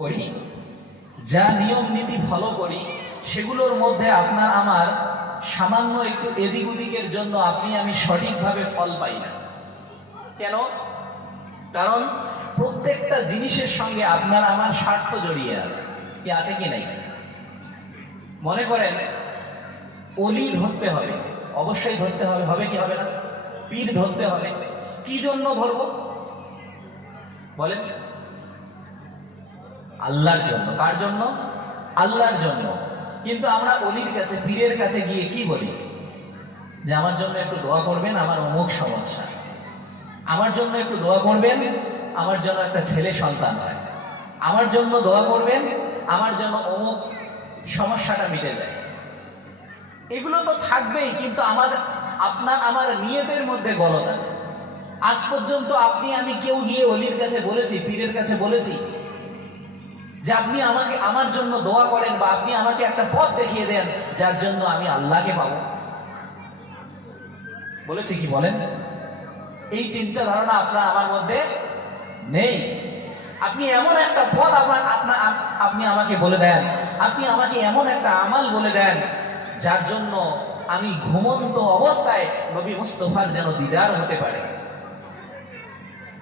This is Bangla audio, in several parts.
করি। যা নিয়ম নীতি ফলো করি, সেগুলোর মধ্যে আপনার আমার সামান্য একটু এদিক ওদিকের জন্য আপনি আমি সঠিকভাবে ফল পাই না। কেন? কারণ প্রত্যেকটা জিনিসের সঙ্গে আপনার আমার স্বার্থ জড়িয়ে আছে। কি আছে কি নাই? মনে করেন, অলি ধরতে হবে, অবশ্যই ধরতে হবে হবে কি হবে না? পীর ধরতে হবে। কি জন্য ধরবো? বলেন। আল্লাহর জন্য। কার জন্য? আল্লাহর জন্য। কিন্তু আমরা অলির কাছে, পীরের কাছে গিয়ে কি বলি? যে আমার জন্য একটু দোয়া করবেন, আমার অমুক সমস্যা। আমার জন্য একটু দোয়া করবেন, আমার জন্য একটা ছেলে সন্তান হয়। আমার জন্য দোয়া করবেন, আমার জন্য অমুক সমস্যাটা মিটে যায়। এগুলো তো থাকবেই, কিন্তু আমার, আপনার, আমার নিয়তের মধ্যে গলত আছে। আজ পর্যন্ত আপনি, আমি কেউ গিয়ে অলির কাছে বলেছি, পীরের কাছে বলেছি যে আপনি আমাকে, আমার জন্য দোয়া করেন বা আপনি আমাকে একটা পথ দেখিয়ে দেন, যার জন্য আমি আল্লাহকে পাবো। বলেছি কি বলেন? এই চিন্তা ধারণা আপনার আমার মধ্যে নেই। আপনি এমন একটা পথ আপনার আপনার, আপনি আমাকে বলে দেন। আপনি আমাকে এমন একটা আমাল বলে দেন, যার জন্য আমি ঘুমন্ত অবস্থায় নবী মুস্তফার যেন দিদার হতে পারে।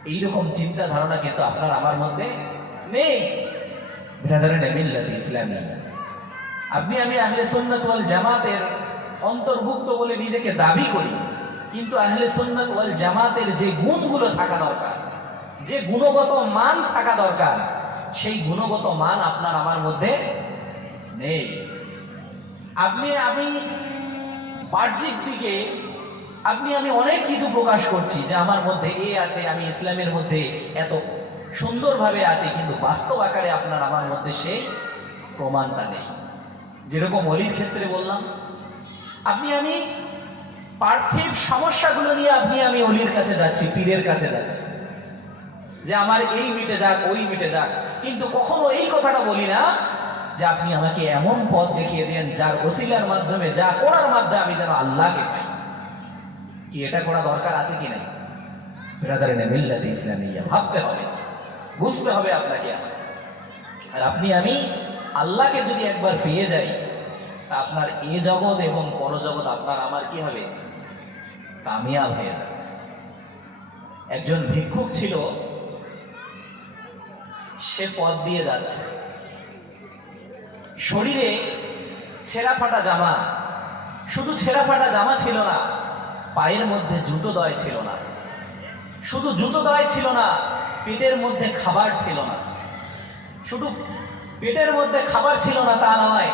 এইরকম চিন্তা ধারণা কিন্তু আপনার আমার মধ্যে নেই। ব্রাদারেন মিল্লাত আপনি, আমি আহলে সুন্নাত ওয়াল জামাতের অন্তর্ভুক্ত বলে নিজেকে দাবি করি, কিন্তু আহলে সুন্নাত ওয়াল জামাতের যে গুণগুলো থাকা দরকার, যে গুণগত মান থাকা দরকার, সেই গুণগত মান আপনার আমার মধ্যে নেই। আপনি, আমি বাহ্যিক দিকে, আপনি, আমি অনেক কিছু প্রকাশ করছি যে আমার মধ্যে এ আছে, আমি ইসলামের মধ্যে এত সুন্দরভাবে আছি, কিন্তু বাস্তব আকারে আপনার আমার মধ্যে সেই প্রমাণটা নেই। যেরকম অলির ক্ষেত্রে বললাম, আপনি, আমি পার্থিব সমস্যাগুলো নিয়ে আপনি, আমি অলির কাছে যাচ্ছি, পীরের কাছে যাচ্ছি। যে আমার এই মিটে যাক, ওই মিটে যাক। কিন্তু কখনো এই কথাটা বলি না যে আপনি আমাকে এমন পথ দেখিয়ে দেন, যার ওসিলার মাধ্যমে, যা করার মাধ্যমে আমি যেন আল্লাহকে পাই। কি এটা করা দরকার আছে কি নাই? ইসলামিয়া, ভাবতে হবে। বুঝতে হবে আপনাকে আর আপনি, আমি আল্লাহকে যদি একবার পেয়ে যাই, তা আপনার এ জগৎ এবং পরজগৎ আপনার, আমার কি হবে? কামিয়াব হয়ে যাবে। একজন ভিক্ষুক ছিল, সে পথ দিয়ে যাচ্ছে। শরীরে ছেঁড়া ফাটা জামা, শুধু ছেঁড়া ফাটা জামা ছিল না, পায়ের মধ্যে জুতো দয় ছিল না। শুধু জুতো দয় ছিল না পেটের মধ্যে খাবার ছিল না। শুধু পেটের মধ্যে খাবার ছিল না, তা নয়,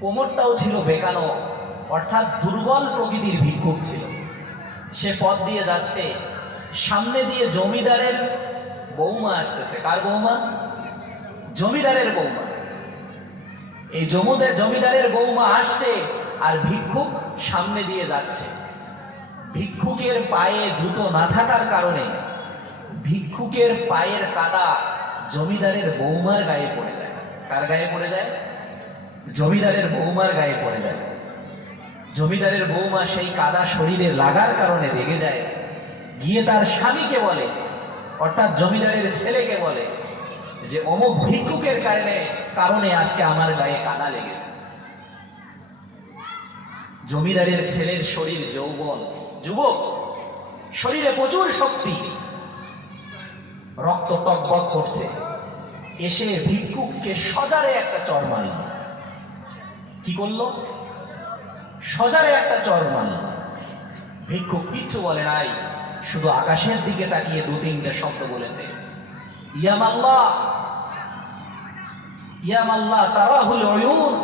কোমরটাও ছিল বেকানো অর্থাৎ দুর্বল প্রকৃতির ভিক্ষুক ছিল। সে পথ দিয়ে যাচ্ছে, সামনে দিয়ে জমিদারের বৌমা আসতেছে। কার বৌমা? জমিদারের বৌমা। এই জমুদের জমিদারের বৌমা আসছে আর ভিক্ষুক সামনে দিয়ে যাচ্ছে। ভিক্ষুকের পায়ে জুতো না থাকার কারণে ভিক্ষুকের পায়ের কাদা জমিদারের বৌমার গায়ে পড়ে যায়। কার গায়ে পড়ে যায়? জমিদারের বৌমার গায়ে পড়ে যায়। জমিদারের বৌমা সেই কাদা শরীরে লাগার কারণে রেগে যায়। গিয়ে তার স্বামীকে বলে, অর্থাৎ জমিদারের ছেলেকে বলে, যে অমুক ভিক্ষুকের কারণে কারণে আজকে আমার গায়ে কাদা লেগেছে। জমিদারের ছেলের শরীর যৌবন। যুবক, শরীরে প্রচুর শক্তি। রক্ত টকবক করছে এসে ভিক্ষুককে সজারে একটা চর মারল। কি করল? সজারে একটা চর মারল। ভিক্ষুক কিচ্ছু বলে, নাই, শুধু আকাশের দিকে তাকিয়ে দু তিনটে শব্দ বলেছে। ইয়াম আল্লাহ ইয়াম আল্লাহ তারাহুল অয়ুন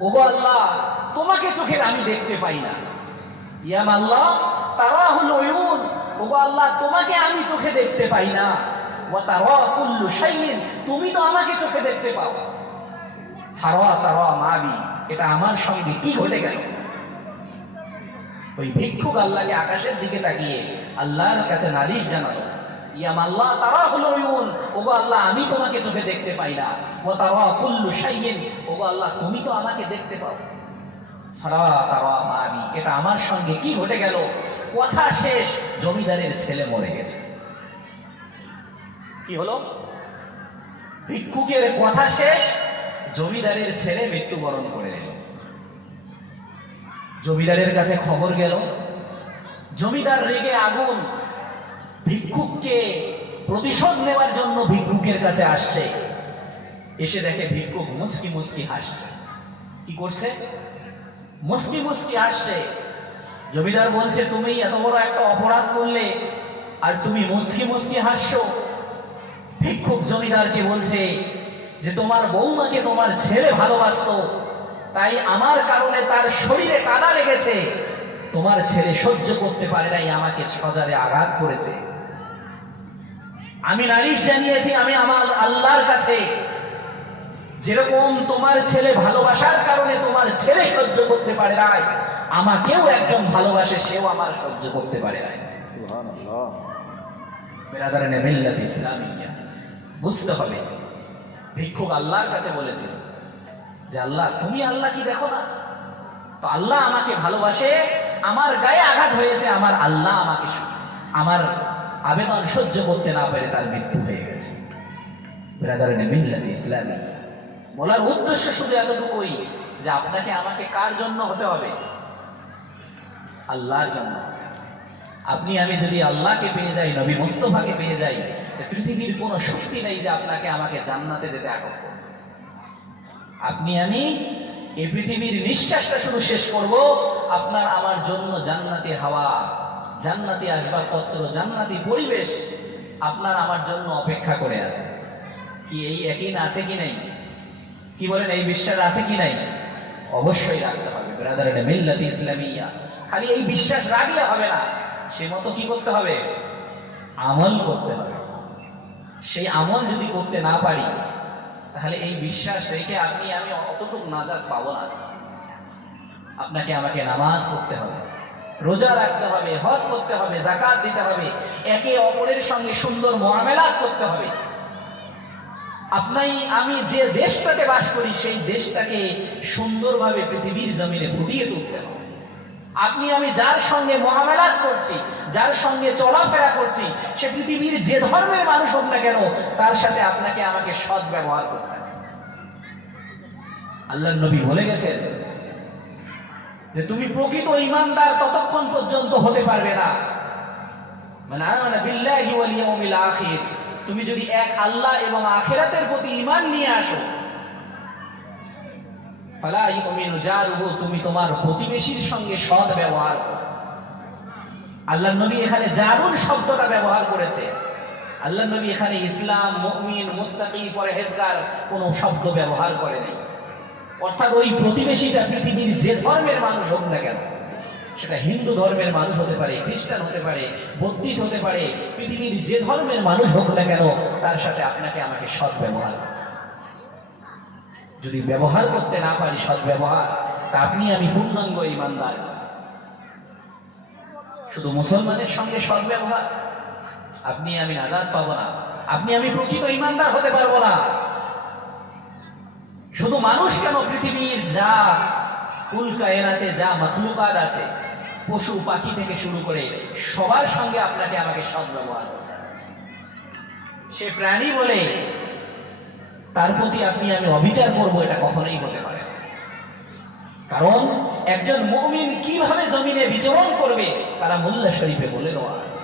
ওগো আল্লাহ, তোমাকে চোখের আমি দেখতে পাই না। ইয়াম আল্লাহ তারাহুল অয়ুন আল্লাহ, তোমাকে আমি চোখে দেখতে পাই না। তুমি তো আমাকে চোখে দেখতে পাও। মাবি, এটা আমার সঙ্গে কি ঘটে গেল? ওই ভিক্ষুক আল্লাহকে আকাশের দিকে তাকিয়ে আল্লাহর কাছে নালিশ জানালো, ইয়াম আল্লাহ তারা হলো ইউন ওগো আল্লাহ, আমি তোমাকে চোখে দেখতে পাই না। ও তারা কুল্লু শাইয়েন ওগো আল্লাহ, তুমি তো আমাকে দেখতে পাও। ফারা তারা মাবি, এটা আমার সঙ্গে কি ঘটে গেল? কথা শেষ, জমিদারের ছেলে মরে গেছে। কি হলো? ভিক্ষুকের কথা শেষ, জমিদারের ছেলে মৃত্যুবরণ করে এলো জমিদারের কাছে খবর গেল, জমিদার রেগে আগুন, ভিক্ষুককে প্রতিশোধ নেওয়ার জন্য ভিক্ষুকের কাছে আসছে। এসে দেখে ভিক্ষুক মুসকি মুসকি হাসছে। কি করছে? মুসকি মুসকি হাসছে। জমিদার বলছে, তুমি এত বড় একটা অপরাধ করলে আর তুমি মুচকি মুচকি হাসছো। ভিক্ষুক জমিদারকে বলছে যে, তোমার বৌমাকে তোমার ছেলে ভালোবাসতো, তাই আমার কারণে তার শরীরে কাদা লেগেছে। তোমার ছেলে সহ্য করতে পারে নাই, আমাকে সজারে আঘাত করেছে। আমি নালিশ জানিয়েছি, আমি আমার আল্লাহর কাছে, যেরকম তোমার ছেলে ভালোবাসার কারণে তোমার ছেলে সহ্য করতে পারে নাই আমাকেও একজন ভালোবাসে সেও আমার সহ্য করতে পারে নাই বেরাদারানে মিল্লাত ইসলামিয়া। বুঝতে হবে ভিক্ষুক আল্লাহর কাছে বলেছিল যে আল্লাহ তুমি আল্লাহ কি দেখো না? তো আল্লাহ আমাকে ভালোবাসে আমার গায়ে আঘাত হয়েছে আমার আল্লাহ আমাকে আমার আবেদন সহ্য করতে না পেরে তার মৃত্যু হয়ে গেছে। ব্রাদারানে মিল্লাত ইসলামী বলার উদ্দেশ্য শুধু এতটুকুই যে আপনাকে আমাকে কার জন্য হতে হবে? আল্লাহর জন্য। আপনি, আমি যদি আল্লাহকে পেয়ে যাই, নবী মুস্তফাকে পেয়ে যাই পৃথিবীর কোনো শক্তি নেই যে আপনাকে আমাকে জান্নাতে যেতে আটক করবে। আপনি, আমি এই পৃথিবীর নিঃশ্বাসটা শুধু শেষ করব, আপনার আমার জন্য জান্নাতি হাওয়া, জান্নাতি আসবাবপত্র, জান্নাতি পরিবেশ আপনার আমার জন্য অপেক্ষা করে আছে। কি এই একই আছে কি নাই? কি বলেন, এই বিশ্বাস আছে কি নাই? অবশ্যই রাখতে হবে। ব্রাদার মিল্লাতি ইসলামিয়া। খালি এই বিশ্বাস রাখলে হবে না। সে মতো কি করতে হবে? আমল করতে হবে। সেই আমল যদি করতে না পারি, তাহলে এই বিশ্বাস রেখে আপনি, আমি অতটুকু নাজাদ পাবো না। আপনাকে আমাকে নামাজ পড়তে হবে। রোজা রাখতে হবে, হজ করতে হবে জাকাত দিতে হবে, একে অপরের সঙ্গে সুন্দর মোয়ামেলাত করতে হবে। আপনাই, আমি যে দেশটাতে বাস করি, সেই দেশটাকে সুন্দরভাবে পৃথিবীর জমিনে ফুটিয়ে তুলতে হবে। আপনি, আমি যার সঙ্গে মহামেলাত করছি, যার সঙ্গে চলাফেরা করছি, সে পৃথিবীর যে ধর্মের মানুষ হোক না কেন, তার সাথে আপনাকে আমাকে সৎ ব্যবহার করতে হবে। আল্লাহ নবী বলে গেছেন যে, তুমি প্রকৃত ইমানদার ততক্ষণ পর্যন্ত হতে পারবে না। মানে বিল্লাহি ওয়াল ইয়াউমিল আখির। তুমি যদি এক আল্লাহ এবং আখেরাতের প্রতি ঈমান নিয়ে আসো তুমি তোমার প্রতিবেশীর সঙ্গে সৎ ব্যবহার। আল্লাহ নবী এখানে জারুন শব্দটা ব্যবহার করেছে আল্লাহ নবী এখানে ইসলাম, মুমিন, মুত্তাকি, পরহেজগার কোনো শব্দ ব্যবহার করে নাই অর্থাৎ ওই প্রতিবেশীটা পৃথিবীর যে ধর্মের মানুষ হোক না কেন সেটা হিন্দু ধর্মের মানুষ হতে পারে, খ্রিস্টান হতে পারে, বৌদ্ধিস্ট হতে পারে, পৃথিবীর যে ধর্মের মানুষ হোক না কেন, তার সাথে আপনাকে আমাকে সৎ ব্যবহার যদি ব্যবহার করতে না পারি সৎ ব্যবহার তা আপনি আমি পূর্ণাঙ্গ ইমানদার। শুধু মুসলমানের সঙ্গে সৎ ব্যবহার আপনি আমি নাজাদ পাব না, আপনি আমি প্রকৃত ইমানদার হতে পারব না। শুধু মানুষ কেন পৃথিবীর যা কুলকা এরাতে যা মখলুকাত আছে পশু পাখি থেকে শুরু করে সবার সঙ্গে আপনাকে আমাকে সৎ ব্যবহার করতে সে প্রাণী বলে, তার প্রতি আপনি আমি অবিচার করব, এটা কখনোই হতে পারে কারণ একজন মুমিন কীভাবে জমিনে বিচরণ করবে, তারা মোল্লা শরীফে বলে দেওয়া আছে।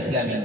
ইসলামী